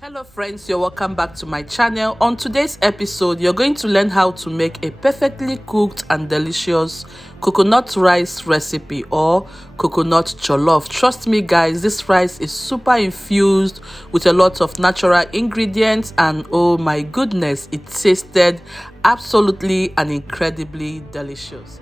Hello friends, you're welcome back to my channel. On today's episode, you're going to learn how to make a perfectly cooked and delicious coconut rice recipe or coconut jollof. Trust me guys, this rice is super infused with a lot of natural ingredients and oh my goodness, it tasted absolutely and incredibly delicious.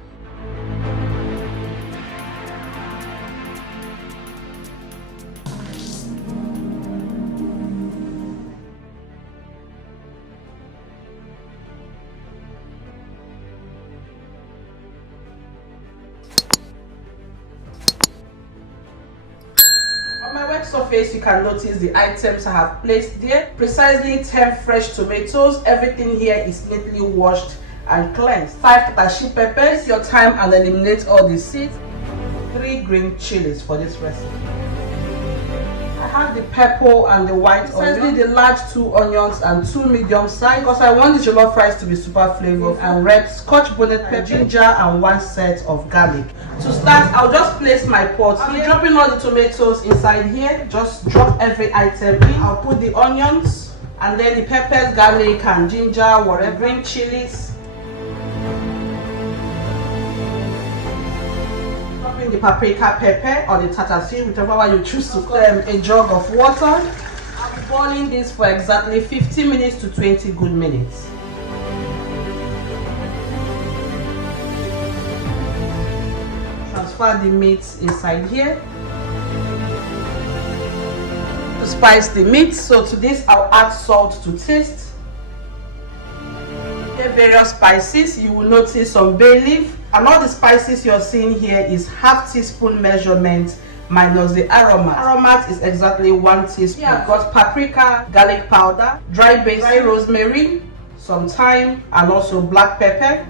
On my work surface, you can notice the items I have placed there. Precisely 10 fresh tomatoes. Everything here is neatly washed and cleansed. 5 TATASHIE peppers, your thyme and eliminate all the seeds. 3 green chilies for this recipe. I have the purple and the white onion, the large 2 onions and 2 medium size because I want the jollof rice to be super flavorful, and red scotch bonnet pepper, ginger and 1 set of garlic. To start, I'll just place my pot. I'll be dropping all the tomatoes inside here. Just drop every item in. I'll put the onions and then the peppers, garlic and ginger, whatever, green chilies. The paprika pepper or the TATASHIE, whichever one you choose to call them, a jug of water. I'll be boiling this for exactly 15 minutes to 20 good minutes. Transfer the meat inside here. To spice the meat, so to this I'll add salt to taste. Here various spices, you will notice some bay leaf. And all the spices you're seeing here is ½ teaspoon measurement minus the aromat. Aromat is exactly 1 teaspoon. Yeah. I've got paprika, garlic powder, dry basil, rosemary, some thyme, and also black pepper.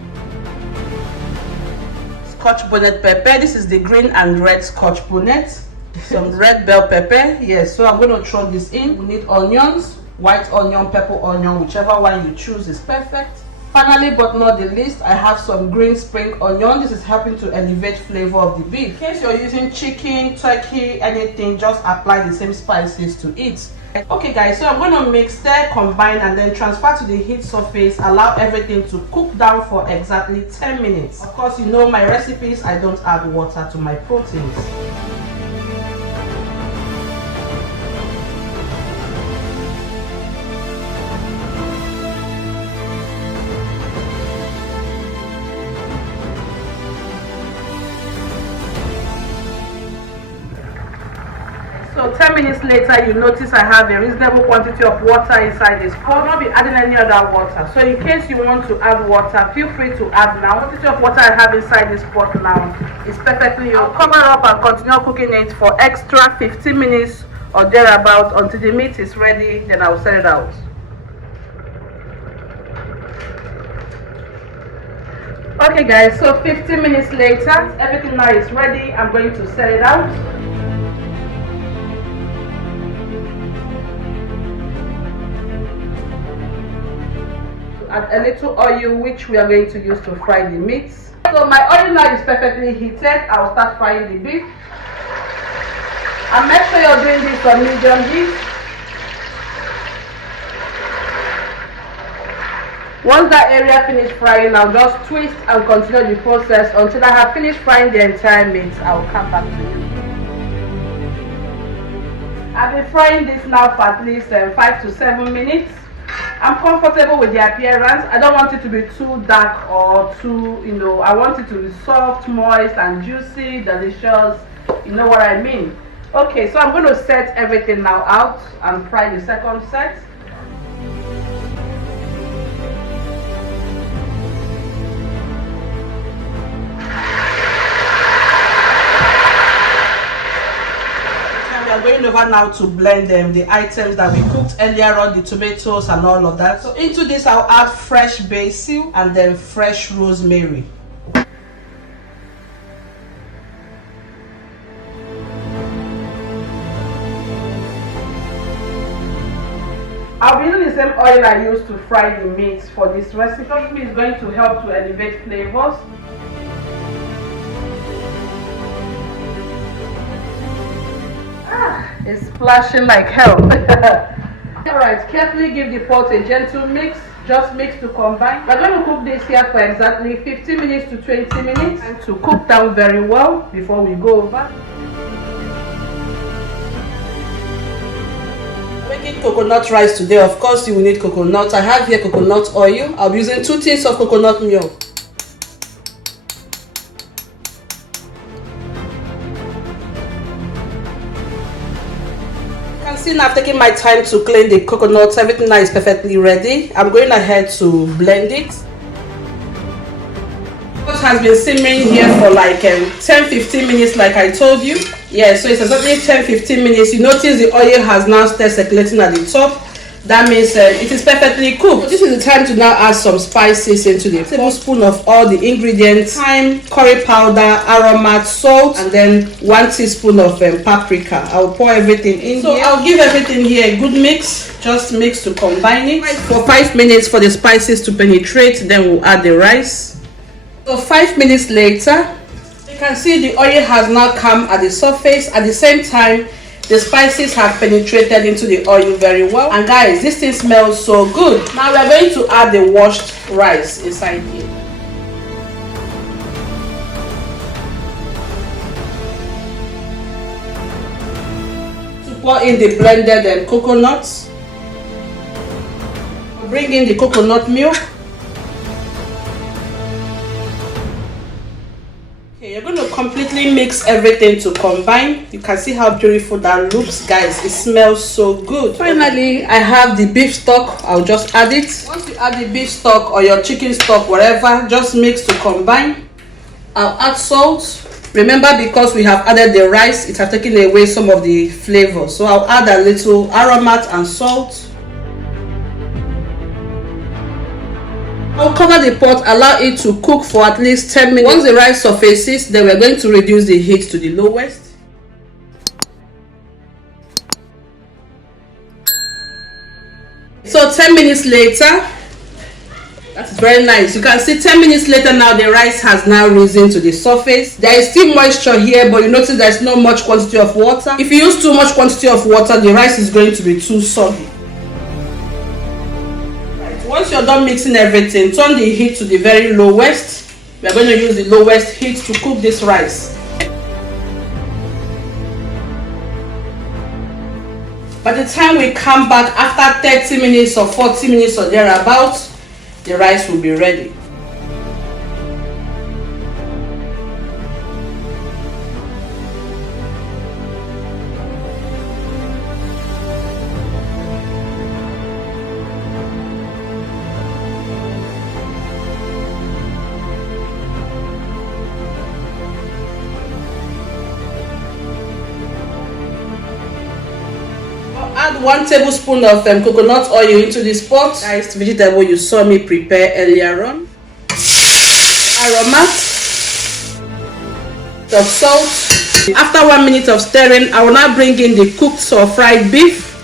Scotch bonnet pepper. This is the green and red scotch bonnet. Some red bell pepper. Yes, so I'm going to throw this in. We need onions, white onion, purple onion, whichever one you choose is perfect. Finally, but not the least, I have some green spring onion. This is helping to elevate flavor of the beef. In case you're using chicken, turkey, anything, just apply the same spices to it. Okay guys, so I'm going to mix, stir, combine and then transfer to the heat surface. Allow everything to cook down for exactly 10 minutes. Of course, you know my recipes, I don't add water to my proteins. So 10 minutes later, you notice I have a reasonable quantity of water inside this pot. I'll not be adding any other water. So in case you want to add water, feel free to add now. The quantity of water I have inside this pot now is perfectly okay. I'll cover up and continue cooking it for extra 15 minutes or thereabout until the meat is ready. Then I'll set it out. Okay guys, so 15 minutes later, everything now is ready. I'm going to set it out. Add a little oil which we are going to use to fry the meat. So my oil now is perfectly heated. I'll start frying the beef. And make sure you're doing this on medium heat. Once that area finishes frying, I'll just twist and continue the process until I have finished frying the entire meat. I'll come back to you. I've been frying this now for at least 5 to 7 minutes. I'm comfortable with the appearance. I don't want it to be too dark or too, I want it to be soft, moist and juicy, delicious. You know what I mean? Okay, so I'm going to set everything now out and fry the second set. We are going over now to blend the items that we cooked earlier on, the tomatoes and all of that. So into this I'll add fresh basil and then fresh rosemary. I'll be using the same oil I used to fry the meat for this recipe. It's going to help to elevate flavors. It's splashing like hell. Alright, carefully give the pot a gentle mix. Just mix to combine. We're going to cook this here for exactly 15 minutes to 20 minutes and to cook down very well before we go over. Making coconut rice today, of course you will need coconut. I have here coconut oil. I'll be using 2 tins of coconut milk. See, I've taken my time to clean the coconuts. Everything now is perfectly ready. I'm going ahead to blend it. It has been simmering here for like 10-15 minutes like I told you. Yeah, so it's exactly 10-15 minutes. You notice the oil has now started circulating at the top. That means it is perfectly cooked. So this is the time to now add some spices into the tablespoon of all the ingredients: thyme, curry powder, aromat, salt, and then 1 teaspoon of paprika. I'll pour everything in here. I'll give everything here a good mix. Just mix to combine it for 5 minutes for the spices to penetrate. Then we'll add the rice. So 5 minutes later, you can see the oil has now come at the surface. At the same time, the spices have penetrated into the oil very well. And guys, this thing smells so good. Now we're going to add the washed rice inside here. To pour in the blended coconuts. Bring in the coconut milk. You're going to completely mix everything to combine. You can see how beautiful that looks, guys. It smells so good. Finally, I have the beef stock. I'll just add it. Once you add the beef stock or your chicken stock, whatever, just mix to combine. I'll add salt. Remember, because we have added the rice, it has taken away some of the flavor. So I'll add a little aromat and salt. I'll cover the pot, allow it to cook for at least 10 minutes. Once the rice surfaces, then we're going to reduce the heat to the lowest. So 10 minutes later, that's very nice. You can see 10 minutes later now the rice has now risen to the surface. There is still moisture here, but you notice there's not much quantity of water. If you use too much quantity of water, the rice is going to be too soggy. Once you're done mixing everything, turn the heat to the very lowest. We are going to use the lowest heat to cook this rice. By the time we come back after 30 minutes or 40 minutes or thereabouts, the rice will be ready. Add 1 tablespoon of coconut oil into this pot. Guys, vegetable you saw me prepare earlier on. Aromat, of salt. After 1 minute of stirring, I will now bring in the cooked or fried beef.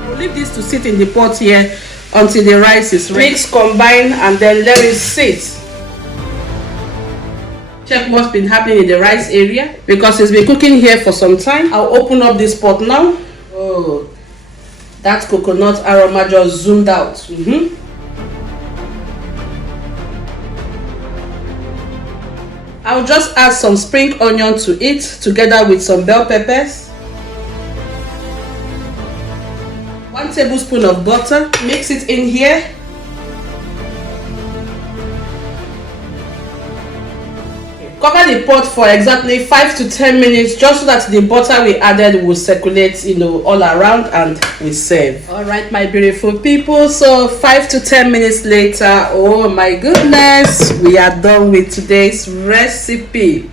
I will leave this to sit in the pot here until the rice is ready. Mix, combine, and then let it sit. Check what's been happening in the rice area because it's been cooking here for some time. I'll open up this pot now. Oh, that coconut aroma just zoomed out. I'll just add some spring onion to it together with some bell peppers. 1 tablespoon of butter. Mix it in here. Cover the pot for exactly 5 to 10 minutes just so that the butter we added will circulate, all around and we serve. All right, my beautiful people. So 5 to 10 minutes later, oh my goodness, we are done with today's recipe.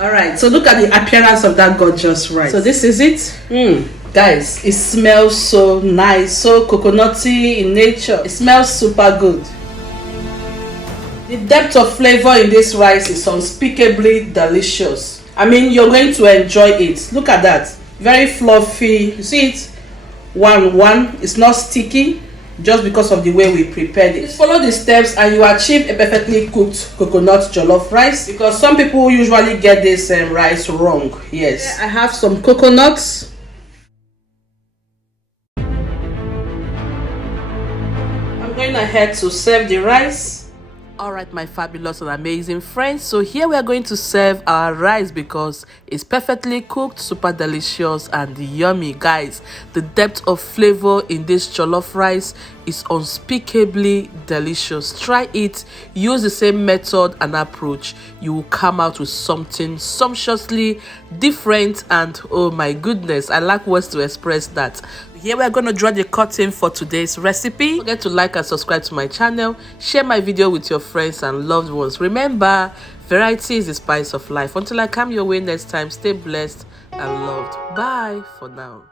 All right, so look at the appearance of that gorgeous rice. So this is it. Guys, it smells so nice, so coconutty in nature. It smells super good. The depth of flavor in this rice is unspeakably delicious. I mean, you're going to enjoy it. Look at that. Very fluffy. You see it? One. It's not sticky just because of the way we prepared it. Just follow the steps and you achieve a perfectly cooked coconut jollof rice, because some people usually get this rice wrong. Yes. I have some coconuts. going ahead to serve the rice. All right, my fabulous and amazing friends, so here we are going to serve our rice because it's perfectly cooked, super delicious and yummy. Guys, the depth of flavor in this jollof rice is unspeakably delicious. Try it, use the same method and approach, you will come out with something sumptuously different, and oh my goodness, I lack words to express that. Here we are going to draw the curtain for today's recipe. Don't forget to like and subscribe to my channel. Share my video with your friends and loved ones. Remember, variety is the spice of life. Until I come your way next time, stay blessed and loved. Bye for now.